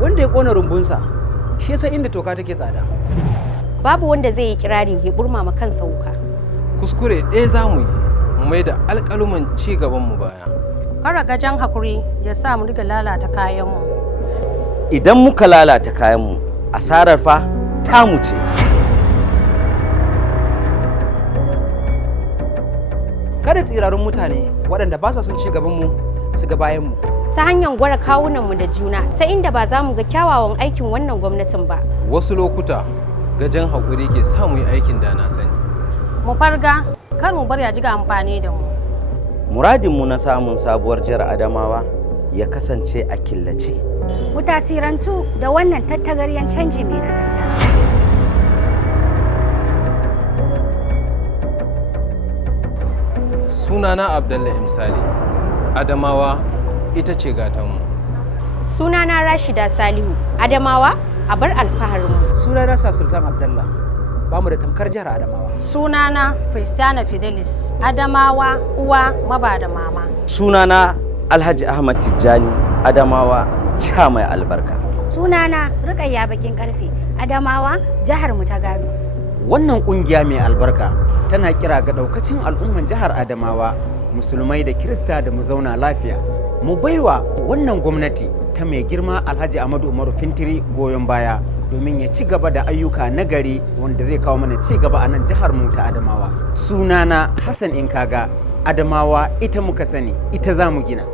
Wanda ya kona rumbunsa shi yasa inda toka take tsada. Babu wanda zai yi kirari ya burmama kansa wuka. Kuskure ɗaya za mu yi, mu mai da alƙaluman ci gaban mu baya. Kara gajen hakuri ya sa mu riga lalata kayanmu. Idan muka lalata kayanmu, asarar fa tamu ce. Kada tsirarun mutane waɗanda ba sa son ci gabanmu su ga bayanmu. Ta hanyar gwara kawunanmu da juna ta inda ba za mu ga kyawawan aikin wannan gwamnatin ba. Wasu lokuta gajen haƙuri ke sa mu yi aikin da na sani. Mu farga, kar mu bar ya jiga amfani da mu. Muradinmu na samun sabuwar jihar Adamawa ya kasance a killace. Mu tasirantu da wannan tattagaryen canji mai nagarta. Sunana Abdallah Imsali, Adamawa ita ce gatanmu. Sunana Rashida Salihu, Adamawa a bar alfaharinmu. Sunana Sultan Abdallah, ba mu da tamkar jihar Adamawa. Sunana Christiana Fidelis, Adamawa uwa maba da mama. Sunana Alhaji Ahmad Tijjani, Adamawa jiha mai albarka. Sunana Rukayya Bakin Karfe, Adamawa jihar mu ta gado. Wannan kungiya mai albarka tana kira ga daukacin al'umman jihar Adamawa, musulmai da Kirista da mu zauna lafiya. Mu baiwa wannan gwamnati ta mai girma Alhaji Ahmadu Umaru Fintiri goyon baya domin ya ci gaba da ayyuka nagari wanda zai kawo mana ci gaba a nan jihar mu ta Adamawa. Sunana Hassan Inkaga, Adamawa ita muka sani, ita za mu gina.